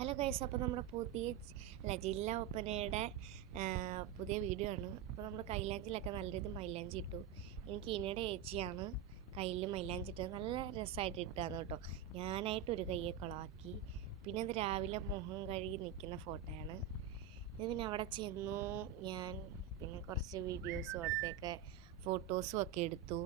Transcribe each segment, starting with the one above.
Hello guys, അപ്പോൾ നമ്മുടെ ജില്ലാ ഒപ്പനയുടെ പുതിയ വീഡിയോ ആണ്. അപ്പോൾ നമ്മൾ കൈലാഞ്ചിലൊക്കെ നല്ല രീതിയിൽ മൈലാഞ്ചി ഇട്ടു. എനിക്ക് ഇനയുടെ ചേച്ചിയാണ് കയ്യിൽ മൈലാഞ്ചി ഇട്ടത്. നല്ല രസമായിട്ട് ഇട്ടാന്ന് കേട്ടോ. ഞാനായിട്ടൊരു കയ്യെ കൊളാക്കി. പിന്നെ ഇത് രാവിലെ മുഖം കഴുകി നിൽക്കുന്ന ഫോട്ടോയാണ് ഇത്. പിന്നെ അവിടെ ചെന്നു ഞാൻ പിന്നെ കുറച്ച് വീഡിയോസും അവിടത്തെയൊക്കെ ഫോട്ടോസും ഒക്കെ എടുത്തു.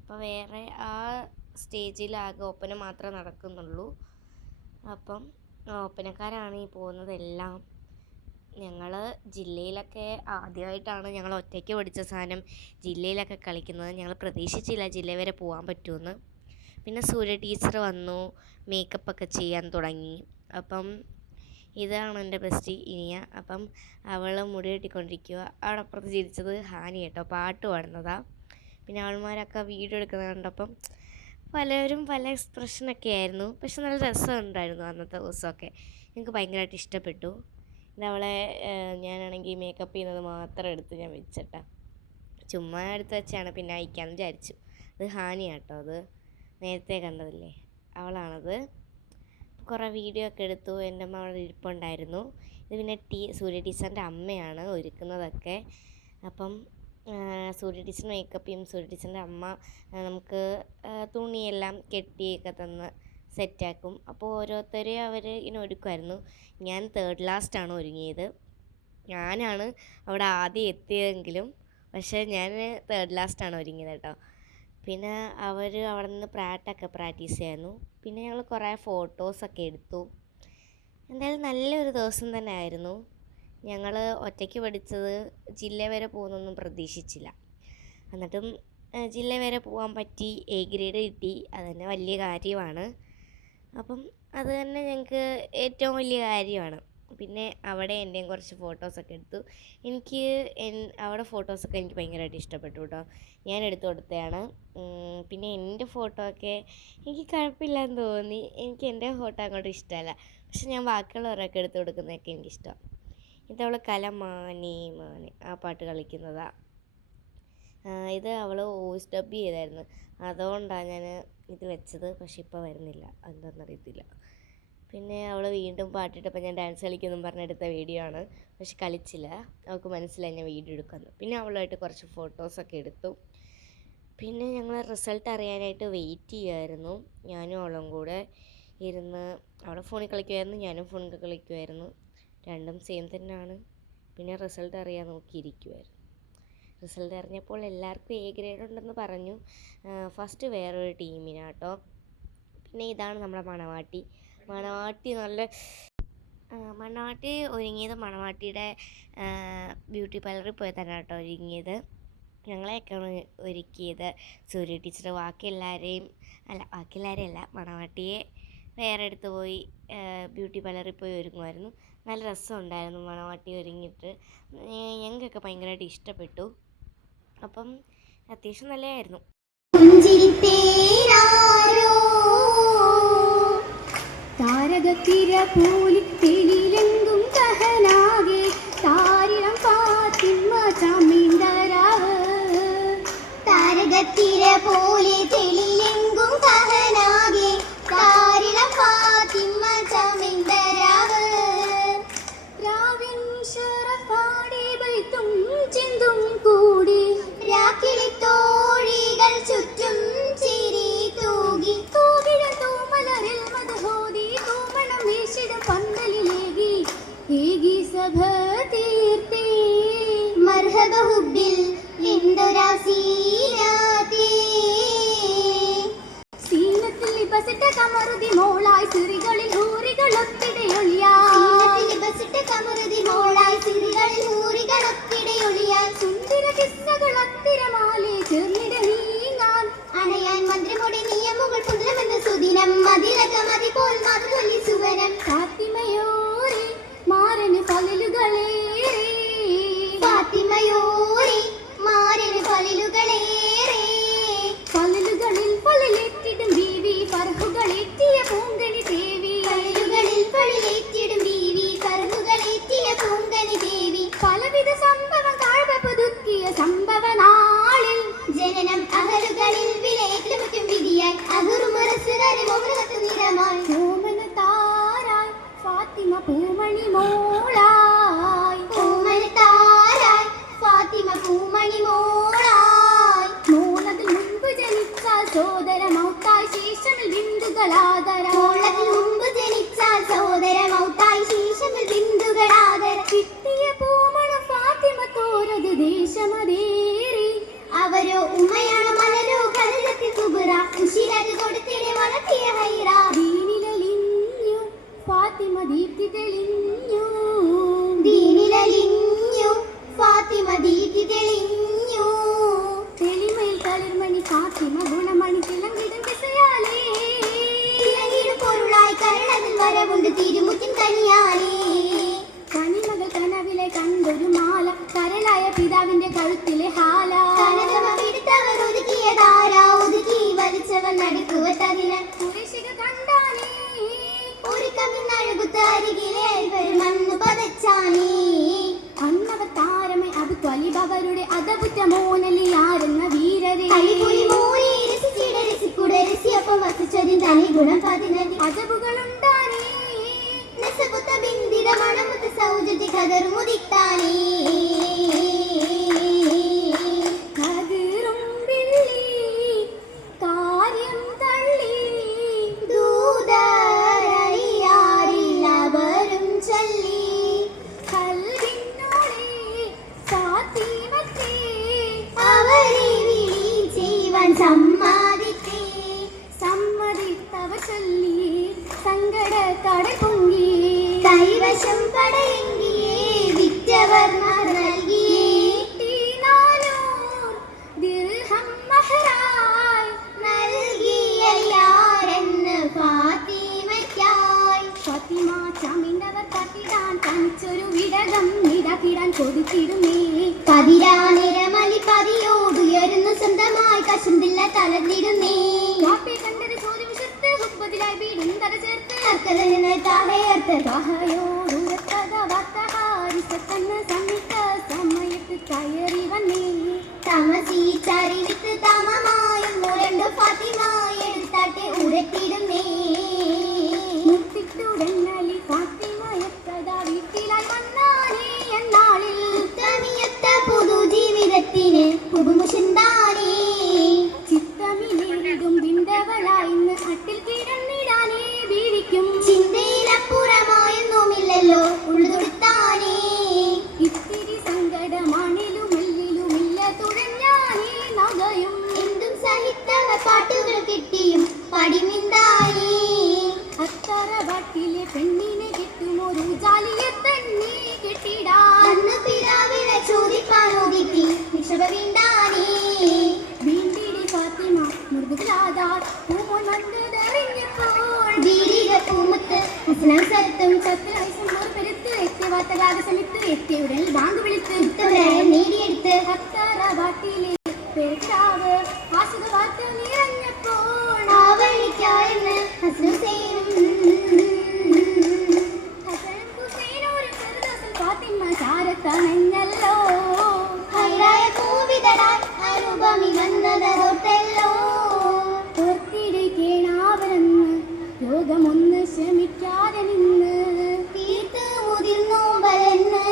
അപ്പോൾ വേറെ ആ സ്റ്റേജിലാകെ ഒപ്പന മാത്രമേ നടക്കുന്നുള്ളൂ. അപ്പം ഒപ്പനക്കാരാണ് ഈ പോകുന്നതെല്ലാം. ഞങ്ങൾ ജില്ലയിലൊക്കെ ആദ്യമായിട്ടാണ് ഞങ്ങൾ ഒറ്റയ്ക്ക് പഠിച്ച സാധനം ജില്ലയിലൊക്കെ കളിക്കുന്നത്. ഞങ്ങൾ പ്രതീക്ഷിച്ചില്ല ജില്ല വരെ പോകാൻ പറ്റുമെന്ന്. പിന്നെ സൂര്യ ടീച്ചർ വന്നു, മേക്കപ്പൊക്കെ ചെയ്യാൻ തുടങ്ങി. അപ്പം ഇതാണ് എൻ്റെ ബെസ്റ്റ് ഇനിയ. അപ്പം അവൾ മുടി കെട്ടിക്കൊണ്ടിരിക്കുക. അവിടെ അപ്പുറത്ത് ചിരിച്ചത് ഹാനി കേട്ടോ, പാട്ട് പാടുന്നതാണ്. പിന്നെ അവൾമാരൊക്കെ വീഡിയോ എടുക്കുന്നത് കണ്ടപ്പം പലരും പല എക്സ്പ്രഷനൊക്കെ ആയിരുന്നു. പക്ഷെ നല്ല രസമുണ്ടായിരുന്നു അന്നത്തെ ദിവസമൊക്കെ. എനിക്ക് ഭയങ്കരമായിട്ട് ഇഷ്ടപ്പെട്ടു. ഇതവളെ ഞാനാണെങ്കിൽ മേക്കപ്പ് ചെയ്യുന്നത് മാത്രം എടുത്ത് ഞാൻ വെച്ചിട്ടാണ്, ചുമ്മാ എടുത്ത് വെച്ചാണ്. പിന്നെ അയക്കാമെന്ന് വിചാരിച്ചു. അത് ഹാനിയാട്ടോ, അത് നേരത്തെ കണ്ടതില്ലേ, അവളാണത്. കുറേ വീഡിയോ ഒക്കെ എടുത്തു. എൻ്റെ അമ്മ അവിടെ ഇരിപ്പുണ്ടായിരുന്നു. ഇത് പിന്നെ സൂര്യ ടീച്ചറിൻ്റെ അമ്മയാണ് ഒരുക്കുന്നതൊക്കെ. അപ്പം സൂര്യ ടീച്ചർ മേക്കപ്പ് ചെയ്യും. സൂര്യ ടീച്ചറിൻ്റെ അമ്മ നമുക്ക് തുണിയെല്ലാം കെട്ടിയൊക്കെ തന്ന് സെറ്റാക്കും. അപ്പോൾ ഓരോരുത്തരെയും അവർ ഇങ്ങനെ ഒരുക്കുമായിരുന്നു. ഞാൻ തേർഡ് ലാസ്റ്റാണ് ഒരുങ്ങിയത്. ഞാനാണ് അവിടെ ആദ്യം എത്തിയതെങ്കിലും പക്ഷേ ഞാൻ തേർഡ് ലാസ്റ്റാണ് ഒരുങ്ങിയത് കേട്ടോ. പിന്നെ അവർ അവിടെ നിന്ന് പ്രാക്ടീസ് ചെയ്യായിരുന്നു. പിന്നെ ഞങ്ങൾ കുറേ ഫോട്ടോസൊക്കെ എടുത്തു. എന്തായാലും നല്ലൊരു ദിവസം തന്നെ ആയിരുന്നു. ഞങ്ങൾ ഒറ്റയ്ക്ക് പഠിച്ചത് ജില്ല വരെ പോകുന്നൊന്നും പ്രതീക്ഷിച്ചില്ല. എന്നിട്ടും ജില്ല വരെ പോകാൻ പറ്റി, എ ഗ്രേഡ് കിട്ടി. അത് തന്നെ വലിയ കാര്യമാണ്. അപ്പം അത് തന്നെ ഞങ്ങൾക്ക് ഏറ്റവും വലിയ കാര്യമാണ്. പിന്നെ അവിടെ എൻ്റെയും കുറച്ച് ഫോട്ടോസൊക്കെ എടുത്തു. എനിക്ക് അവിടെ ഫോട്ടോസൊക്കെ എനിക്ക് ഭയങ്കരമായിട്ട് ഇഷ്ടപ്പെട്ടു കേട്ടോ. ഞാൻ എടുത്തു കൊടുത്തതാണ്. പിന്നെ എൻ്റെ ഫോട്ടോ ഒക്കെ എനിക്ക് കുഴപ്പമില്ലാന്ന് തോന്നി. എനിക്ക് എൻ്റെ ഫോട്ടോ അങ്ങോട്ട് ഇഷ്ടമല്ല, പക്ഷെ ഞാൻ ബാക്കിയുള്ളവരൊക്കെ എടുത്തു കൊടുക്കുന്നതൊക്കെ എനിക്കിഷ്ടമാണ്. ഇതവൾ കലമാനെ മാനെ ആ പാട്ട് കളിക്കുന്നതാണ്. ഇത് അവൾ വോയിസ് ഡബ് ചെയ്തായിരുന്നു, അതുകൊണ്ടാണ് ഞാൻ ഇത് വെച്ചത്. പക്ഷെ ഇപ്പോൾ വരുന്നില്ല, എന്താണെന്നറിയത്തില്ല. പിന്നെ അവൾ വീണ്ടും പാട്ടിട്ടപ്പോൾ ഞാൻ ഡാൻസ് കളിക്കുമെന്നും പറഞ്ഞെടുത്ത വീഡിയോ ആണ്. പക്ഷെ കളിച്ചില്ല, അവൾക്ക് മനസ്സിലായി ഞാൻ വീഡിയോ എടുക്കുമെന്ന്. പിന്നെ അവളുമായിട്ട് കുറച്ച് ഫോട്ടോസൊക്കെ എടുത്തു. പിന്നെ ഞങ്ങൾ റിസൾട്ട് അറിയാനായിട്ട് വെയിറ്റ് ചെയ്യുമായിരുന്നു. ഞാനും അവളും കൂടെ ഇരുന്ന്. അവൾ ഫോണിൽ കളിക്കുമായിരുന്നു, ഞാനും ഫോണിൽ കളിക്കുമായിരുന്നു. രണ്ടും സെയിം തന്നെയാണ്. പിന്നെ റിസൾട്ട് അറിയാൻ നോക്കിയിരിക്കുമായിരുന്നു. റിസൾട്ട് അറിഞ്ഞപ്പോൾ എല്ലാവർക്കും എ ഗ്രേഡ് ഉണ്ടെന്ന് പറഞ്ഞു. ഫസ്റ്റ് വേറൊരു ടീമിനാട്ടോ. പിന്നെ ഇതാണ് നമ്മുടെ മണവാട്ടി. മണവാട്ടി ഒരുങ്ങിയത് മണവാട്ടിയുടെ ബ്യൂട്ടി പാർലറിൽ പോയി തന്നെ കേട്ടോ ഒരുങ്ങിയത്. ഞങ്ങളെയൊക്കെയാണ് ഒരുക്കിയത് സൂര്യ ടീച്ചർ. ബാക്കി എല്ലാവരെയും അല്ല, മണവാട്ടിയെ വേറെ അടുത്ത് പോയി ബ്യൂട്ടി പാർലറിൽ പോയി ഒരുങ്ങുമായിരുന്നു. നല്ല രസമുണ്ടായിരുന്നു മണവാട്ടി ഒരുങ്ങിയിട്ട്. ഞങ്ങൾക്കൊക്കെ ഭയങ്കരമായിട്ട് ഇഷ്ടപ്പെട്ടു. അപ്പം അത്യാവശ്യം നല്ലതായിരുന്നു. താരകത്തിര പോലെ തെളിലെങ്കും കഹനാകെ താരിളം ഫാത്തിമ ചാമിണ്ടരാവ്. താരകത്തിര പോലെ തെളിലെങ്കും കഹനാകെ താരിളം ഫാത്തിമ ചാമിണ്ടരാവ്. രാവിൻ ശറഫാടി ബൈത്തും ചിന്തും കൂടി രാക്കിളിത്തോഴികൾ ചുറ്റും ചിരി തൂകി. തൂകിഴത്തൂ മലരിൽ മധുഹോദി തൂമണം വീശിടും പന്തലിലേകി ഏകി സഭ തീർത്തേ. മർഹബ ഹുബിൽ എന്തൊരാസീനാത്തേ. സീനത്തിൽ ലിബസിട്ട കമറുതി മോളായി സിറികളിൽ ഊറികളൊത്തിടയൊളിയായി. ലിബസിട്ട കമറുതി മോളായി സിറികളിൽ ഊറികളൊത്തിടയൊളിയായി. സുന്ദര കിസ്സകൾ അത്തിരമാലെ ചേർന്നിട നീങ്ങാൻ അണയാൻ മന്ത്രിമുടി നിയമുകൾ പുതിരമെന്ന സുദിനം മതിലക മതി പോൽ മധുരലി സുവരം. ഫാത്തിമയോരെ മാരന് പലിലുകളേറെ. ഫാത്തിമയോരെ മാരന് പലിലുകളേറെ. പലിലുകളിൽ പലിലെത്തിടും ബീവി ഫർഹുകളെത്തിയ പൂങ്കണി ദേവി. പൂമണി മോളായി പൂമണത്താരായി ഫാത്തിമ പൂമണി മോളായി മോളതിൽ മുൻപ് ജനിച്ചാൽ സോദര മൗത്തായി ശേഷമിൽ ബിന്ദുകളാദര മോളതിൽ മുൻപ് ജനിച്ചാൽ സോദര മൗത്തായി ശേഷമിൽ ബിന്ദുകളാദര കിട്ടിയ പൂമണ ഫാത്തിമ തോരത് ദേശമതേറി അവരോ ഉമ്മയാണ് മലരോ കലത്തിൽ കുബറ ഉശിരത് കൊടുത്തിടെ വളർത്തിയ ഹൈറ ദീനിലലിഞ്ഞു ഫാത്തിമ ദീപ്തി തെളിഞ്ഞു ദീനിലലിഞ്ഞു ഫാത്തിമ ദീപ്തി തെളിഞ്ഞു തെളിമയിൽ തളിർമണി ഫാത്തിമ ഗുണമണി തിളങ്ങിടും ദിശയാലേ തിളങ്ങിടും പൊരുളായി കരളതിൽ വരവുണ്ട് തിരുമുറ്റിൻ കനിയാലേ കനിമകൾ കനവിലെ കണ്ടൊരു മാല കരളായ പിതാവിന്റെ കഴുത്തിലെ ഹാല കനകമവിടുത്തവർ ഒതുക്കിയ ധാര ഒതുക്കി വലിച്ചവൻ നടുക്കുവത്തതിന് കുറേശിക കണ്ടാനേ ഒരു കമിന്നഴുകുത്ത അരികിലെ മണ്ണു പതച്ചാനേ അന്നവർ താരമേ അത് ത്വലിബവരുടെ അതപുറ്റ മോനലിയാരെന്ന വീരരെ അലിപുലി മോനെ രസിച്ചിടെ രസിക്കൂടെ രസിയൊപ്പം വസിച്ചതിൻ തനി ഗുണം പതിനതി അജബുകളുണ്ടാനേ നസപുത്ത ബിന്ദിത മണമുത്ത സൗജതി കതറുമുദിത്താനേ കതിറും ബില്ലി കാര്യം തള്ളി ദൂതരറിയാരില്ലവരും ചൊല്ലി കൽവിനോടെ ഫാത്തിമത്തെ അവരെ വിളി ചെയ്യുവാൻ സമ്മതിത്തേ സമ്മതിത്തവ ചൊല്ലി സങ്കട കടൽ പൊങ്ങി കൈവശം പടയെങ്കിയേ വിറ്റവർ നൽകിയേ ദിർഹം മഹറായി നൽകിയല്ലാരെന്ന് ഫാത്തിമയ്ക്കായി ഫാത്തിമ ചമിണ്ടവർ തട്ടിടാൻ തനിച്ചൊരു വിടകം നിടകിടാൻ കൊതിച്ചിടുമേ പതിരാനിരമലി പതിയോടുയരുന്നു സ്വന്തമായി കശുന്തില്ല തളർന്നിടുന്നേ വാപ്പെ കണ്ടത് ചോദ്യവിശത്ത് ഹുബ്ബതിലായി വീടും തല ചേർത്ത് അക്കലനെ താഹേർത്ത് താഹയോടുരത്തത വാർത്തഹാരിസത്തന്ന് സമ്മിത്ത സമയത്ത് കയറി വന്നേ തമസീച്ചറിവിത്ത് തമമായും മുരണ്ടു ഫാത്തിമ എടുത്താട്ടെ ഉരത്തിടുന്നേ മുത്തിട്ടുടനലി ഫാത്തിമ എത്തതാ വീട്ടിലായി വന്നാനേ എന്നാളിൽ ഉത്തമിയത്ത പുതുജീവിതത്തിന് പുതുമുശന്താനേ ചിത്തമിലേറിടും ബിന്ദവളായിന്ന് അട്ടിൽ കിടന്നിടാനേ വീഴിക്കും ചിന്തയിലപ്പുറമായൊന്നുമില്ലല്ലോ ഉള്ളുതുടുത്താനേ ഇത്തിരി സങ്കടമാണിലുമെല്ലിലുമില്ല തുഴഞ്ഞാനേ നഗയും എന്തും സഹിത്തവ പാട്ടുകൾ കിട്ടിയും പടിമിന്താനേ അത്തറ വാട്ടിലെ പെണ്ണിനെ കിട്ടുമൊരു ജാലിയെ തന്നെ കിട്ടിടാൻ അന്ന് പിതാവിനെ ചോദിപ്പാനോ കിട്ടി നിക്ഷേപ വീണ്ടാനേ വീണ്ടിടി ഫാത്തിമ മൃദുലാദാർ പൂമോൻ വന്നതറിഞ്ഞപ്പോൾ വീടിക പൂമുത്ത് ഹസനം സരത്തും ചത്തുരായുസം ഒരു പെരുത്ത് എത്തി വാർത്തകാകസമിത്ത് എത്തിയുടൻ ബാങ്ക് വിളിത്ത് നേടിയെടുത്ത് അത്തറ വാട്ടിലെ പെരുത്താവ് ആസുഖ വാർത്ത നിറഞ്ഞപ്പോൾ ആവണിക്കായെന്ന് ഹസനും ഹുസൈനൊരു ചെറുദോസം ഫാത്തിമ ചാരത്തണഞ്ഞല്ലോ ഹൈറായ പൂവിതടായി അനുപമി വന്നതോട്ടല്ലോ ഓർത്തിടെ കേണാവരെന്ന് രോഗമൊന്ന് ശ്രമിക്കാതെ നിന്ന് തീർത്ത് മുതിർന്നു വരന്ന്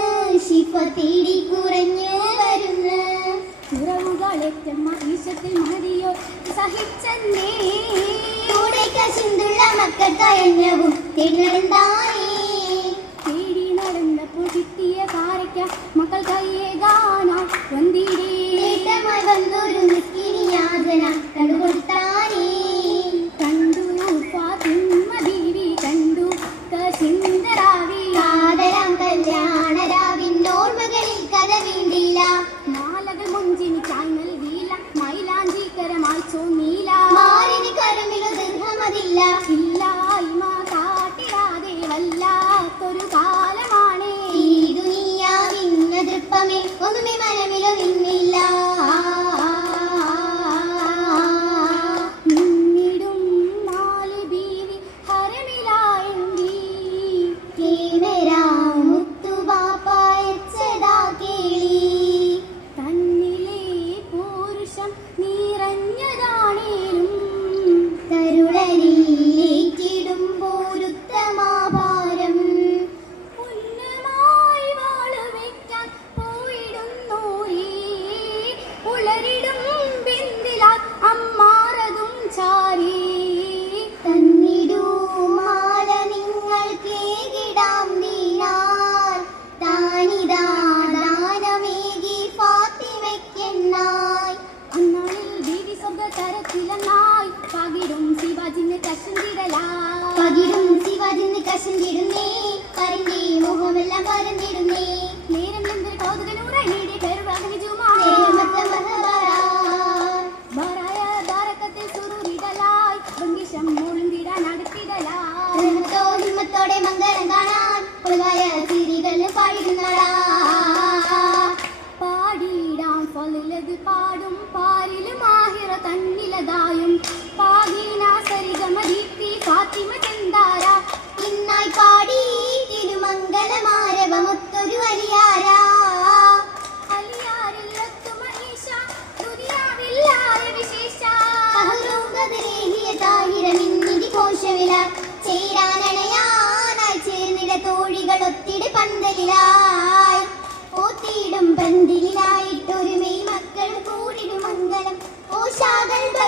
ശിഫ തേടി കുറഞ്ഞു വരുന്ന് കുറവുകളേറ്റമ്മ ഈശത്തിൽ മതിയോ സഹിച്ചന്നേ കൂടെ കശിന്തുള്ള മക്കൾ കഴിഞ്ഞവും തേടിനടന്താനേ തേടി നടന്നപ്പോൾ കിട്ടിയ കാരയ്ക്ക മക്കൾ കയ്യേകാനാ വന്നിടേറ്റമായി വന്നൊരു മിസ്കിനി യാചന കണ്ടുകൊടുത്താനേ കണ്ടു ഫാത്തിമ ബീവി കണ്ടു കശിന്തരാവി കാതരാം കല്യാണരാവിന്നോർമ്മകളിൽ കഥ വീണ്ടില്ല മാലകൾ മുഞ്ചിനി ചായ് നൽകിയില്ല മൈലാഞ്ചിക്കരമായി ചോന്നീല മാറിന് കരമിലു ദീർഘമതില്ല ഇല്ലായ്മ കാട്ടിടാതെ വല്ല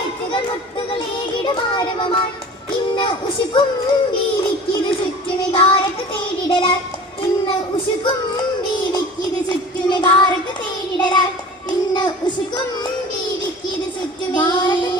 ബൈത്തുകൾ മുത്തുകൾ ഏകിടും ആരവമായി ഇന്ന് ഉഷുക്കും ബീവിക്കിത് ചുറ്റുമെ ബാരക്ക് തേടിടലാൽ ഇന്ന് ഉഷുക്കും ബീവിക്കിത് ചുറ്റുമെ ബാരക്ക് തേടിടലാൽ ഇന്ന് ഉഷുക്കും ബീവിക്കിത് ചുറ്റുമേ